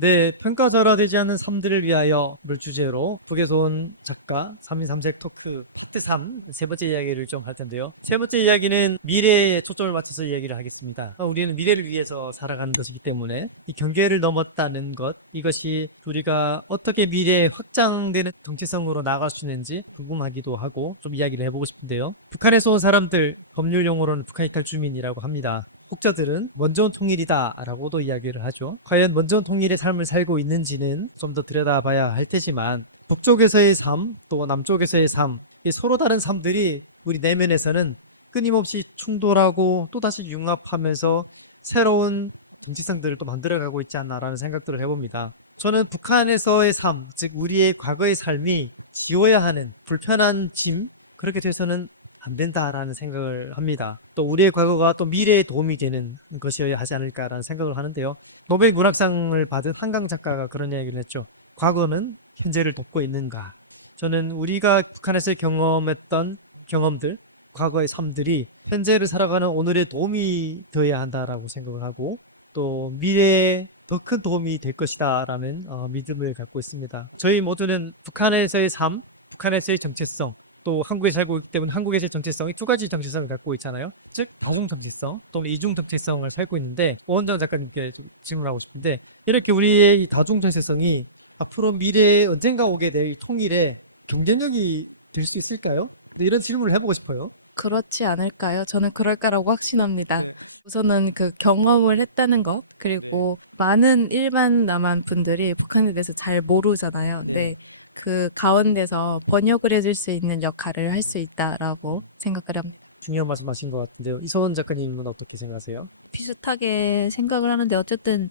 네, 평가절하되지 않는 삶들을 위하여를 주제로 북에서 온 작가 3인 3색 토크 파트 3 세 번째 이야기를 좀 할 텐데요. 세 번째 이야기는 미래에 초점을 맞춰서 이야기를 하겠습니다. 우리는 미래를 위해서 살아가는 것이기 때문에 이 경계를 넘었다는 것, 이것이 우리가 어떻게 미래에 확장되는 정체성으로 나아갈 수 있는지 궁금하기도 하고 좀 이야기를 해보고 싶은데요. 북한에서 온 사람들, 법률 용어로는 북한 이탈 주민이라고 합니다. 학자들은 원전 통일이다 라고도 이야기를 하죠. 과연 원전 통일의 삶을 살고 있는지는 좀 더 들여다봐야 할 테지만 북쪽에서의 삶, 또 남쪽에서의 삶, 이 서로 다른 삶들이 우리 내면에서는 끊임없이 충돌하고 또다시 융합하면서 새로운 정체성들을 또 만들어가고 있지 않나라는 생각들을 해봅니다. 저는 북한에서의 삶, 즉 우리의 과거의 삶이 지워야 하는 불편한 짐, 그렇게 돼서는 안 된다라는 생각을 합니다. 또 우리의 과거가 또 미래에 도움이 되는 것이어야 하지 않을까라는 생각을 하는데요. 노벨 문학상을 받은 한강 작가가 그런 이야기를 했죠. 과거는 현재를 돕고 있는가? 저는 우리가 북한에서 경험했던 경험들, 과거의 삶들이 현재를 살아가는 오늘의 도움이 되어야 한다라고 생각을 하고 또 미래에 더 큰 도움이 될 것이다라는 믿음을 갖고 있습니다. 저희 모두는 북한에서의 삶, 북한에서의 정체성, 또 한국에 살고 있기 때문에 한국에서의 정체성이 두 가지 정체성을 갖고 있잖아요. 즉 다중 정체성 또는 이중 정체성을 갖고 있는데 오원정 작가님께 좀 질문하고 싶은데 이렇게 우리의 이 다중 정체성이 앞으로 미래에 언젠가 오게 될 통일의 경쟁력이 될 수 있을까요? 네, 이런 질문을 해보고 싶어요. 그렇지 않을까요? 저는 그럴 거라고 확신합니다. 우선은 그 경험을 했다는 거, 그리고 많은 일반 남한 분들이 북한에 대해서 잘 모르잖아요. 근데 그 가운데서 번역을 해줄 수 있는 역할을 할 수 있다라고 생각을 합니다. 중요한 말씀하신 것 같은데요. 이소원 작가님은 어떻게 생각하세요? 비슷하게 생각을 하는데 어쨌든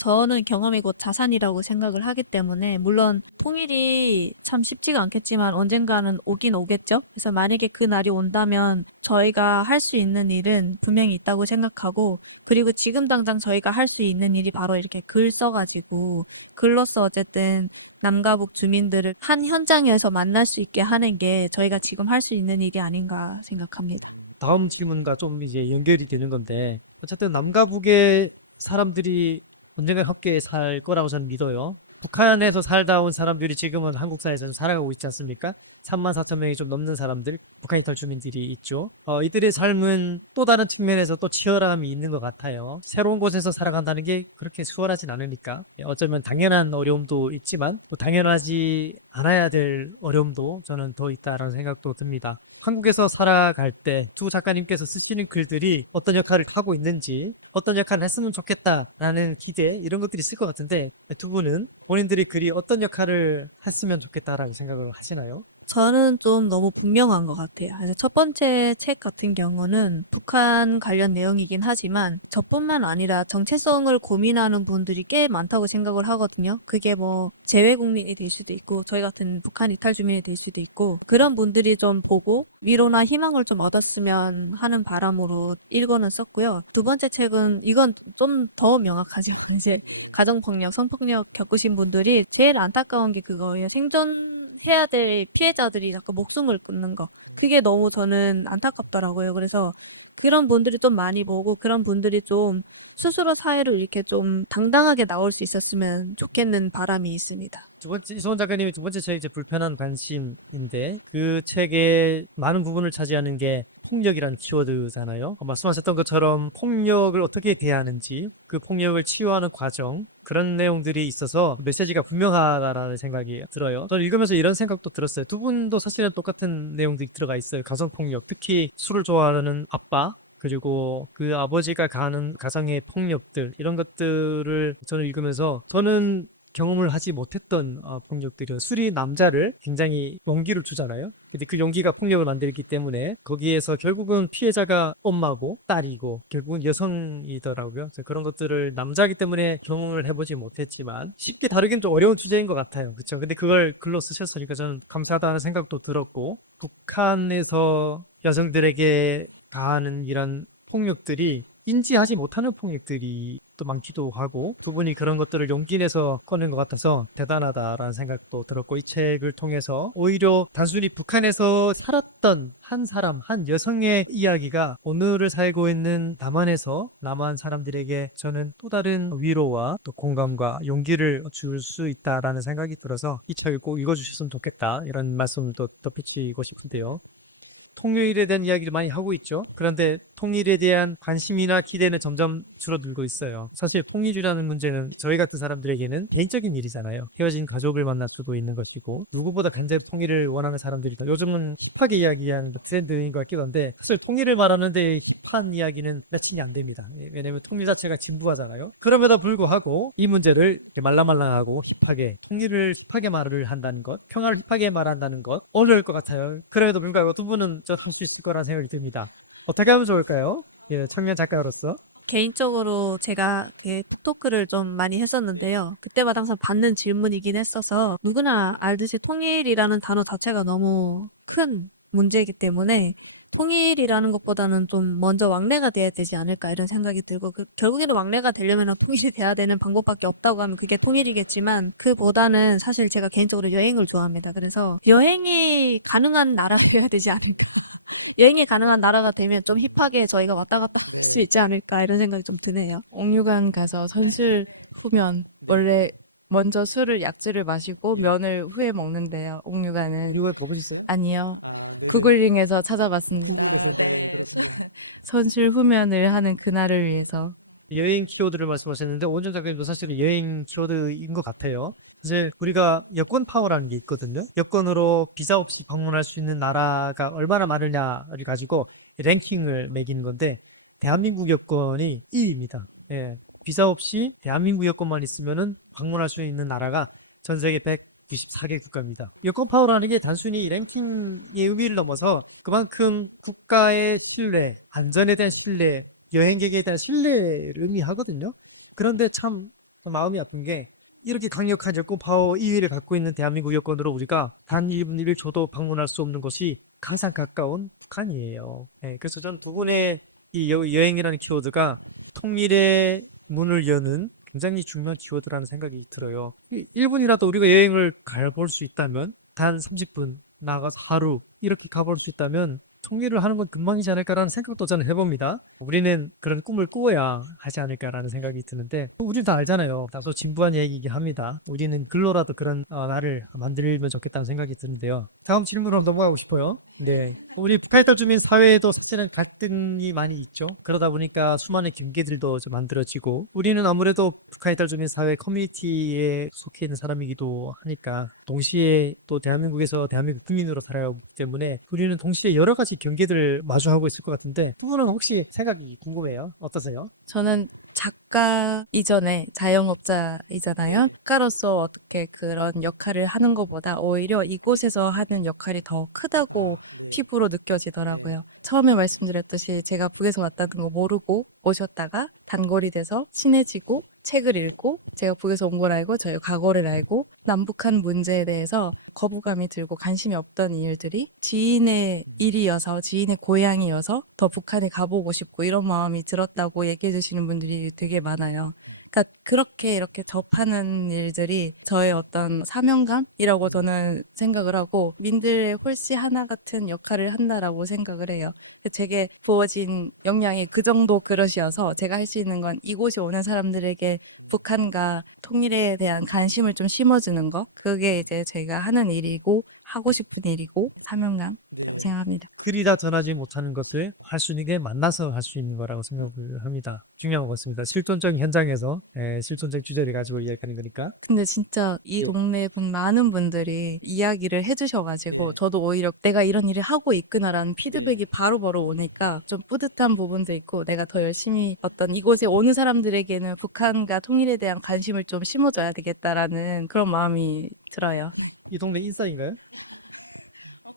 저는 경험이 곧 자산이라고 생각을 하기 때문에 물론 통일이 참 쉽지가 않겠지만 언젠가는 오긴 오겠죠. 그래서 만약에 그 날이 온다면 저희가 할 수 있는 일은 분명히 있다고 생각하고 그리고 지금 당장 저희가 할 수 있는 일이 바로 이렇게 글 써가지고 글로써 어쨌든 남과 북 주민들을 한 현장에서 만날 수 있게 하는 게 저희가 지금 할 수 있는 일이 아닌가 생각합니다. 다음 질문과 좀 이제 연결이 되는 건데 어쨌든 남과 북의 사람들이 언젠가 함께 살 거라고 저는 믿어요. 북한에서 살다 온 사람들이 지금은 한국 사회에서 살아가고 있지 않습니까? 3만 4천 명이 좀 넘는 사람들, 북한 이탈 주민들이 있죠. 이들의 삶은 또 다른 측면에서 또 치열함이 있는 것 같아요. 새로운 곳에서 살아간다는 게 그렇게 수월하진 않으니까 어쩌면 당연한 어려움도 있지만 또 당연하지 않아야 될 어려움도 저는 더 있다라는 생각도 듭니다. 한국에서 살아갈 때 두 작가님께서 쓰시는 글들이 어떤 역할을 하고 있는지, 어떤 역할을 했으면 좋겠다라는 기대, 이런 것들이 있을 것 같은데, 두 분은 본인들의 글이 어떤 역할을 했으면 좋겠다라는 생각을 하시나요? 저는 좀 너무 분명한 것 같아요. 그래서 첫 번째 책 같은 경우는 북한 관련 내용이긴 하지만 저뿐만 아니라 정체성을 고민하는 분들이 꽤 많다고 생각을 하거든요. 그게 뭐 재외국민이 될 수도 있고 저희 같은 북한 이탈 주민이 될 수도 있고 그런 분들이 좀 보고 위로나 희망을 좀 얻었으면 하는 바람으로 1권은 썼고요. 두 번째 책은 이건 좀 더 명확하지만 이제 가정폭력, 성폭력 겪으신 분들이 제일 안타까운 게 그거예요. 생존해야 될 피해자들이 자꾸 목숨을 끊는 거. 그게 너무 저는 안타깝더라고요. 그래서 그런 분들이 좀 많이 보고 그런 분들이 좀 스스로 사회로 이렇게 좀 당당하게 나올 수 있었으면 좋겠는 바람이 있습니다. 두 번째, 이소원 작가님의 두 번째 책이 이제 불편한 관심인데, 그 책의 많은 부분을 차지하는 게 폭력이라는 키워드잖아요. 말씀하셨던 것처럼 폭력을 어떻게 대하는지, 그 폭력을 치유하는 과정, 그런 내용들이 있어서 메시지가 분명하다라는 생각이 들어요. 저는 읽으면서 이런 생각도 들었어요. 두 분도 사실은 똑같은 내용들이 들어가 있어요. 가정폭력, 특히 술을 좋아하는 아빠, 그리고 그 아버지가 가하는 가정의 폭력들, 이런 것들을 저는 읽으면서 저는 경험을 하지 못했던 폭력들이요. 술이 남자를 굉장히 용기를 주잖아요. 근데 그 용기가 폭력을 만들기 때문에 거기에서 결국은 피해자가 엄마고 딸이고 결국은 여성이더라고요. 그래서 그런 것들을 남자이기 때문에 경험을 해보지 못했지만 쉽게 다루긴 좀 어려운 주제인 것 같아요. 그렇죠? 근데 그걸 글로 쓰셨으니까 저는 감사하다는 생각도 들었고 북한에서 여성들에게 가하는 이런 폭력들이 인지하지 못하는 폭력들이 또 많기도 하고 그분이 그런 것들을 용기 내서 꺼낸 것 같아서 대단하다라는 생각도 들었고 이 책을 통해서 오히려 단순히 북한에서 살았던 한 사람, 한 여성의 이야기가 오늘을 살고 있는 남한에서 남한 사람들에게 저는 또 다른 위로와 또 공감과 용기를 줄 수 있다라는 생각이 들어서 이 책을 꼭 읽어주셨으면 좋겠다 이런 말씀도 덧붙이고 싶은데요. 통일에 대한 이야기를 많이 하고 있죠. 그런데 통일에 대한 관심이나 기대는 점점 줄어들고 있어요. 사실 통일이라는 문제는 저희 같은 사람들에게는 개인적인 일이잖아요. 헤어진 가족을 만나주고 있는 것이고 누구보다 간접 통일을 원하는 사람들이 더 요즘은 힙하게 이야기하는 트렌드인 것 같기도 한데 사실 통일을 말하는데 힙한 이야기는 매칭이 안 됩니다. 왜냐하면 통일 자체가 진부하잖아요. 그럼에도 불구하고 이 문제를 이렇게 말랑말랑하고 힙하게 통일을 힙하게 말을 한다는 것, 평화를 힙하게 말한다는 것 어려울 것 같아요. 그래도 불구하고 두 분은 저 할 수 있을 거라 생각이 듭니다. 어떻게 하면 좋을까요? 예, 청년 작가로서. 개인적으로 제가 톡토크를 좀 많이 했었는데요. 그때마다 항상 받는 질문이긴 했어서 누구나 알듯이 통일이라는 단어 자체가 너무 큰 문제이기 때문에 통일이라는 것보다는 좀 먼저 왕래가 돼야 되지 않을까 이런 생각이 들고 결국에는 왕래가 되려면 통일이 돼야 되는 방법밖에 없다고 하면 그게 통일이겠지만 그보다는 사실 제가 개인적으로 여행을 좋아합니다. 그래서 여행이 가능한 나라여야 되지 않을까. 여행이 가능한 나라가 되면 좀 힙하게 저희가 왔다 갔다 할 수 있지 않을까 이런 생각이 좀 드네요. 옥류관 가서 선술 후면 원래 먼저 술을 약주를 마시고 면을 후에 먹는데요. 옥류관은 이걸 보고 있어요. 아니요. 구글링에서 찾아봤습니다. 선술 후면을 하는 그날을 위해서. 여행 키워드를 말씀하셨는데 오전 작가님도 사실은 여행 키워드인 것 같아요. 이제 우리가 여권 파워라는 게 있거든요. 여권으로 비자 없이 방문할 수 있는 나라가 얼마나 많으냐를 가지고 랭킹을 매기는 건데 대한민국 여권이 1위입니다. 예. 비자 없이 대한민국 여권만 있으면은 방문할 수 있는 나라가 전 세계 194개 국가입니다. 여권 파워라는 게 단순히 랭킹의 의미를 넘어서 그만큼 국가의 신뢰, 안전에 대한 신뢰, 여행객에 대한 신뢰를 의미하거든요. 그런데 참 마음이 아픈 게 이렇게 강력한 여권 파워 2위를 갖고 있는 대한민국 여권으로 우리가 단 1초도 방문할 수 없는 것이 가장 가까운 북한이에요. 예, 그래서 전 부분의 이 여행이라는 키워드가 통일의 문을 여는 굉장히 중요한 키워드라는 생각이 들어요. 1분이라도 우리가 여행을 가볼 수 있다면 단 30분, 나가서 하루 이렇게 가볼 수 있다면 통일을 하는 건 금방이지 않을까라는 생각도 저는 해봅니다. 우리는 그런 꿈을 꾸어야 하지 않을까라는 생각이 드는데 우리 다 알잖아요. 다소 진부한 얘기이긴 합니다. 우리는 글로라도 그런 나를 만들면 좋겠다는 생각이 드는데요. 다음 질문으로 넘어가고 싶어요. 네, 우리 북한이탈 주민 사회에도 사실은 갈등이 많이 있죠. 그러다 보니까 수많은 경계들도 좀 만들어지고 우리는 아무래도 북한이탈 주민 사회 커뮤니티에 속해 있는 사람이기도 하니까 동시에 또 대한민국에서 대한민국 국민으로 살아가기 때문에 우리는 동시에 여러 가지 경계들을 마주하고 있을 것 같은데 두 분은 혹시 생각이 궁금해요. 어떠세요? 저는 작가 이전에 자영업자이잖아요. 작가로서 어떻게 그런 역할을 하는 것보다 오히려 이곳에서 하는 역할이 더 크다고 피부로 느껴지더라고요. 처음에 말씀드렸듯이 제가 북에서 왔다는 거 모르고 오셨다가 단골이 돼서 친해지고 책을 읽고 제가 북에서 온 걸 알고 저희 과거를 알고 남북한 문제에 대해서 거부감이 들고 관심이 없던 일들이 지인의 일이어서 지인의 고향이어서 더 북한에 가보고 싶고 이런 마음이 들었다고 얘기해 주시는 분들이 되게 많아요. 그러니까 그렇게 이렇게 접하는 일들이 저의 어떤 사명감이라고 저는 생각을 하고 민들의 홀씨 하나 같은 역할을 한다라고 생각을 해요. 제게 부어진 역량이 그 정도 그릇이어서 제가 할 수 있는 건 이곳에 오는 사람들에게 북한과 통일에 대한 관심을 좀 심어주는 거 그게 이제 제가 하는 일이고 하고 싶은 일이고 사명감 생각합니다. 글이 다 전하지 못하는 것들 할 수 있는 게 만나서 할 수 있는 거라고 생각을 합니다. 중요한 것 같습니다. 실존적인 현장에서 실존적 주제를 가지고 이야기하는 거니까. 근데 진짜 이 동네에 많은 분들이 이야기를 해주셔가지고 저도 오히려 내가 이런 일을 하고 있구나라는 피드백이 바로바로 오니까 좀 뿌듯한 부분도 있고 내가 더 열심히 어떤 이곳에 오는 사람들에게는 북한과 통일에 대한 관심을 좀 심어줘야 되겠다라는 그런 마음이 들어요. 이 동네 인싸인가요?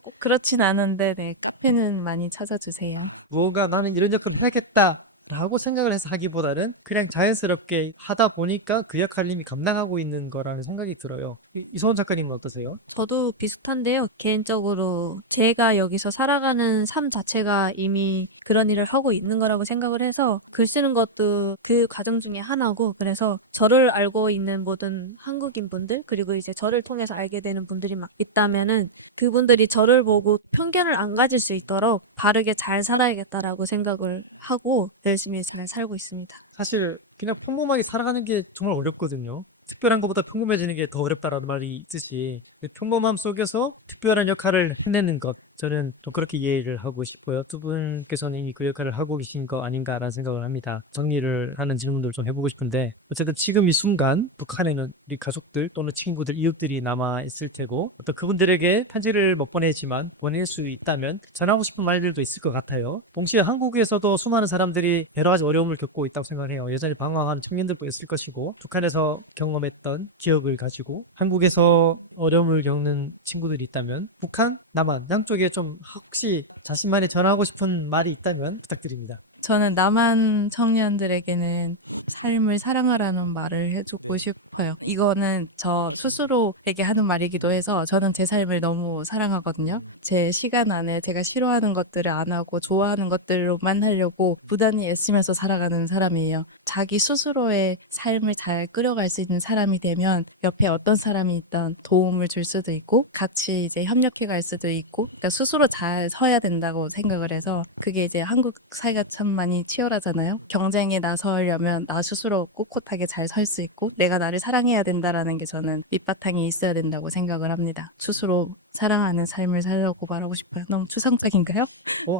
꼭 그렇진 않은데 네, 카페는 많이 찾아주세요. 무언가 나는 이런 역할을 해야겠다 라고 생각을 해서 하기보다는 그냥 자연스럽게 하다 보니까 그 역할을 이미 감당하고 있는 거라는 생각이 들어요. 이소은 작가님은 어떠세요? 저도 비슷한데요. 개인적으로 제가 여기서 살아가는 삶 자체가 이미 그런 일을 하고 있는 거라고 생각을 해서 글 쓰는 것도 그 과정 중에 하나고, 그래서 저를 알고 있는 모든 한국인 분들, 그리고 이제 저를 통해서 알게 되는 분들이 막 있다면은 그분들이 저를 보고 편견을 안 가질 수 있도록 바르게 잘 살아야겠다라고 생각을 하고 열심히 잘 살고 있습니다. 사실 그냥 평범하게 살아가는 게 정말 어렵거든요. 특별한 것보다 평범해지는 게 더 어렵다라는 말이 있듯이 그 평범함 속에서 특별한 역할을 해내는 것, 저는 좀 그렇게 이해를 하고 싶고요. 두 분께서는 이미 그 역할을 하고 계신 거 아닌가라는 생각을 합니다. 정리를 하는 질문들을 좀 해보고 싶은데 어쨌든 지금 이 순간 북한에는 우리 가족들 또는 친구들, 이웃들이 남아 있을 테고 어떤 그분들에게 편지를 못 보내지만 보낼 수 있다면 전하고 싶은 말들도 있을 것 같아요. 동시에 한국에서도 수많은 사람들이 여러 가지 어려움을 겪고 있다고 생각을 해요. 여전히 방황한 청년들도 있을 것이고 북한에서 경험했던 기억을 가지고 한국에서 어려움을 겪는 친구들이 있다면 북한, 남한 양쪽에 좀 혹시 자신만이 전하고 싶은 말이 있다면 부탁드립니다. 저는 남한 청년들에게는 삶을 사랑하라는 말을 해주고 싶어요. 이거는 저 스스로에게 하는 말이기도 해서 저는 제 삶을 너무 사랑하거든요. 제 시간 안에 제가 싫어하는 것들을 안 하고 좋아하는 것들로만 하려고 부단히 애쓰면서 살아가는 사람이에요. 자기 스스로의 삶을 잘 끌어갈 수 있는 사람이 되면 옆에 어떤 사람이 있던 도움을 줄 수도 있고 같이 이제 협력해 갈 수도 있고, 그러니까 스스로 잘 서야 된다고 생각을 해서, 그게 이제 한국 사회가 참 많이 치열하잖아요. 경쟁에 나서려면 나 스스로 꿋꿋하게 잘 설 수 있고 내가 나를 사랑해야 된다라는 게 저는 밑바탕이 있어야 된다고 생각을 합니다. 스스로 사랑하는 삶을 살려고 말하고 싶어요. 너무 추상적인가요?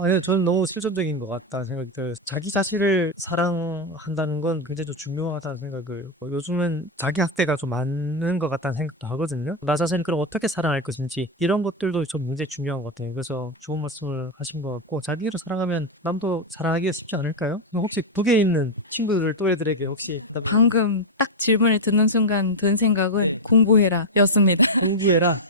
아니요. 저는 너무 실존적인 것 같다는 생각이 들어요. 자기 자신을 사랑한다는 건 굉장히 좀 중요하다는 생각을 요즘은 자기 학대가 좀 많은 것 같다는 생각도 하거든요. 나 자신을 그럼 어떻게 사랑할 것인지 이런 것들도 좀 굉장히 중요한 것 같아요. 그래서 좋은 말씀을 하신 것 같고 자기를 사랑하면 남도 사랑하기가 쉽지 않을까요? 그럼 혹시 북에 있는 친구들 또래들에게 혹시 방금 딱 질문을 듣는 순간 든 생각은 공부해라 였습니다. 동기해라.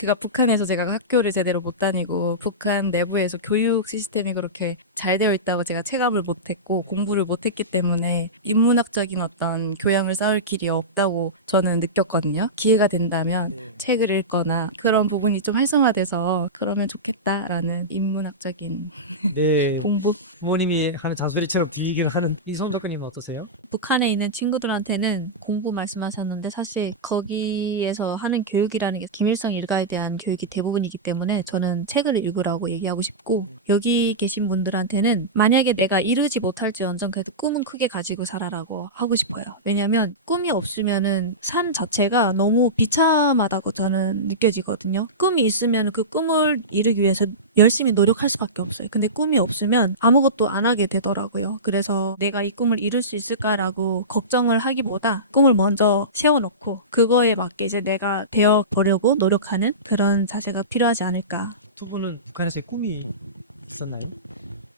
그러니까 북한에서 제가 학교를 제대로 못 다니고 북한 내부에서 교육 시스템이 그렇게 잘 되어 있다고 제가 체감을 못했고 공부를 못했기 때문에 인문학적인 어떤 교양을 쌓을 길이 없다고 저는 느꼈거든요. 기회가 된다면 책을 읽거나 그런 부분이 좀 활성화돼서 그러면 좋겠다라는 인문학적인 네. 공부. 부모님이 하는 잔소리처럼 비기를 하는 이손 작가님은 어떠세요? 북한에 있는 친구들한테는 공부 말씀하셨는데 사실 거기에서 하는 교육이라는 게 김일성 일가에 대한 교육이 대부분이기 때문에 저는 책을 읽으라고 얘기하고 싶고, 여기 계신 분들한테는 만약에 내가 이루지 못할지언정 그래도 꿈은 크게 가지고 살아라고 하고 싶어요. 왜냐면 꿈이 없으면은 삶 자체가 너무 비참하다고 저는 느껴지거든요. 꿈이 있으면 그 꿈을 이루기 위해서 열심히 노력할 수밖에 없어요. 근데 꿈이 없으면 아무것도 안 하게 되더라고요. 그래서 내가 이 꿈을 이룰 수 있을까라고 걱정을 하기보다 꿈을 먼저 세워놓고 그거에 맞게 이제 내가 되어보려고 노력하는 그런 자세가 필요하지 않을까. 두 분은 북한에서의 꿈이 있었나요?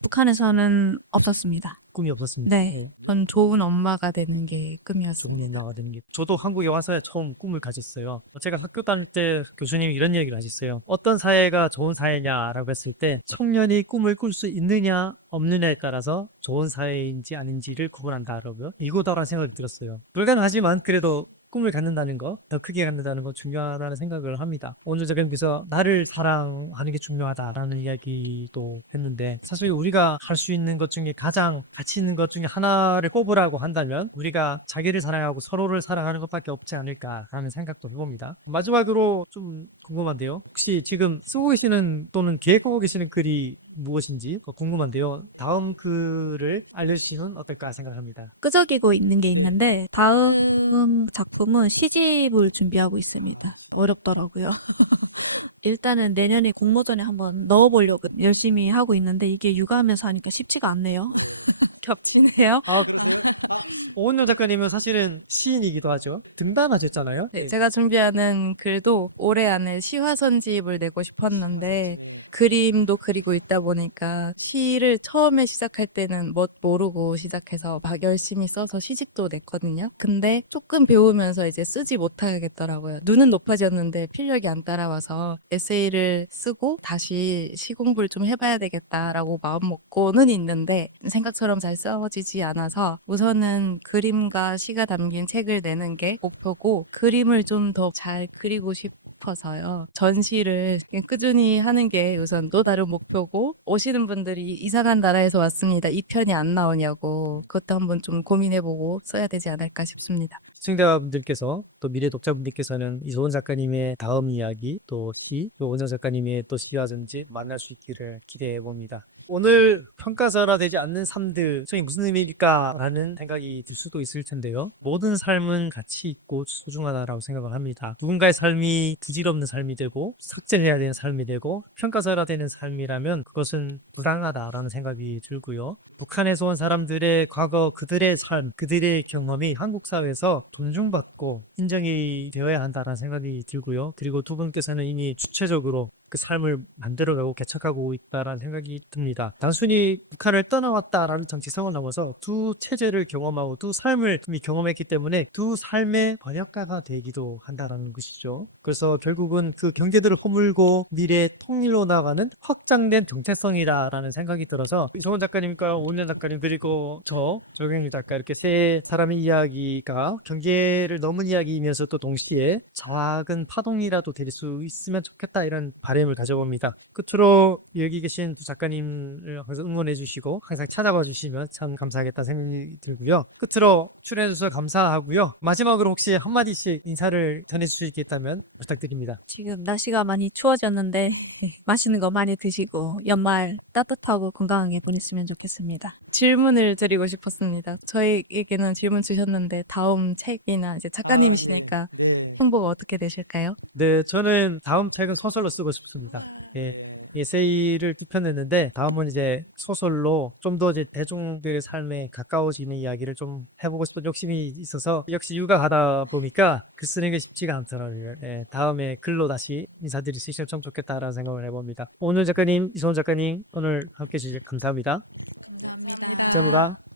북한에서는 없었습니다. 꿈이 없었습니다. 네. 전 좋은 엄마가 되는 게 꿈이었습니다. 정리나가 되는 게 저도 한국에 와서 처음 꿈을 가졌어요. 제가 학교 다닐 때 교수님이 이런 얘기를 하셨어요. 어떤 사회가 좋은 사회냐라고 했을 때 청년이 꿈을 꿀 수 있느냐 없느냐에 따라서 좋은 사회인지 아닌지를 구분한다라고요. 이거다라는 생각이 들었어요. 불가능하지만 그래도 꿈을 갖는다는 거, 더 크게 갖는다는 거 중요하다는 생각을 합니다. 오늘 작가님께서 나를 사랑하는 게 중요하다라는 이야기도 했는데 사실 우리가 할 수 있는 것 중에 가장 가치 있는 것 중에 하나를 꼽으라고 한다면 우리가 자기를 사랑하고 서로를 사랑하는 것밖에 없지 않을까라는 생각도 해봅니다. 마지막으로 좀 궁금한데요. 혹시 지금 쓰고 계시는 또는 계획하고 계시는 글이 무엇인지 궁금한데요. 다음 글을 알려주시면 어떨까 생각합니다. 끄적이고 있는 게 있는데 다음 작품은 시집을 준비하고 있습니다. 어렵더라고요. 일단은 내년에 공모전에 한번 넣어보려고 열심히 하고 있는데 이게 육아하면서 하니까 쉽지가 않네요. 겹치네요. 아, 오은영 작가님은 사실은 시인이기도 하죠. 등단하셨잖아요. 네, 제가 준비하는 글도 올해 안에 시화선집을 내고 싶었는데 그림도 그리고 있다 보니까 시를 처음에 시작할 때는 뭣 모르고 시작해서 막 열심히 써서 시집도 냈거든요. 근데 조금 배우면서 이제 쓰지 못하겠더라고요. 눈은 높아졌는데 필력이 안 따라와서 에세이를 쓰고 다시 시 공부를 좀 해봐야 되겠다라고 마음 먹고는 있는데 생각처럼 잘 써지지 않아서 우선은 그림과 시가 담긴 책을 내는 게 목표고 그림을 좀 더 잘 그리고 싶어서요. 전시를 그냥 꾸준히 하는 게 우선 또 다른 목표고 오시는 분들이 이상한 나라에서 왔습니다. 이 편이 안 나오냐고 그것도 한번 좀 고민해보고 써야 되지 않을까 싶습니다. 시청자분들께서 또 미래 독자분들께서는 이소은 작가님의 다음 이야기 또 시, 또 원정 작가님의 또 시와 전지 만날 수 있기를 기대해 봅니다. 오늘 평가절하되지 않는 삶들, 저희 무슨 의미일까라는 생각이 들 수도 있을 텐데요. 모든 삶은 가치 있고 소중하다라고 생각을 합니다. 누군가의 삶이 드질없는 삶이 되고 삭제를 해야 되는 삶이 되고 평가절하되는 삶이라면 그것은 불행하다라는 생각이 들고요. 북한에서 온 사람들의 과거 그들의 삶, 그들의 경험이 한국 사회에서 존중받고 인정이 되어야 한다는 생각이 들고요. 그리고 두 분께서는 이미 주체적으로 그 삶을 만들어가고 개척하고 있다는 생각이 듭니다. 단순히 북한을 떠나왔다라는 정체성을 넘어서 두 체제를 경험하고 두 삶을 이미 경험했기 때문에 두 삶의 번역가가 되기도 한다는 것이죠. 그래서 결국은 그 경제들을 허물고 미래 통일로 나가는 확장된 정체성이라는 생각이 들어서 이성훈 작가님과 오은현 작가님 그리고 저 조경희 작가 이렇게 세 사람의 이야기가 경제를 넘은 이야기이면서 또 동시에 작은 파동이라도 될 수 있으면 좋겠다 이런 바람을 가져봅니다. 끝으로 여기 계신 두 작가님을 항상 응원해 주시고 항상 찾아봐 주시면 참 감사하겠다 생각이 들고요. 끝으로 출연해 주셔서 감사하고요. 마지막으로 혹시 한마디씩 인사를 전해 주실 수 있다면 부탁드립니다. 지금 날씨가 많이 추워졌는데 맛있는 거 많이 드시고 연말 따뜻하고 건강하게 보냈으면 좋겠습니다. 질문을 드리고 싶었습니다. 저희에게는 질문 주셨는데 다음 책이나 이제 작가님이시니까 홍보가 어떻게 되실까요? 네, 저는 다음 책은 소설로 쓰고 싶습니다. 예, 에세이를 펴냈는데 다음은 이제 소설로 좀 더 이제 대중들의 삶에 가까워지는 이야기를 좀 해보고 싶은 욕심이 있어서 역시 육아하다 보니까 글 쓰는 게 쉽지가 않더라고요. 예, 다음에 글로 다시 인사드릴 수 있으면 참 좋겠다라는 생각을 해봅니다. 오늘 작가님, 이소은 작가님 오늘 함께 해주셔서 감사합니다. 감사합니다.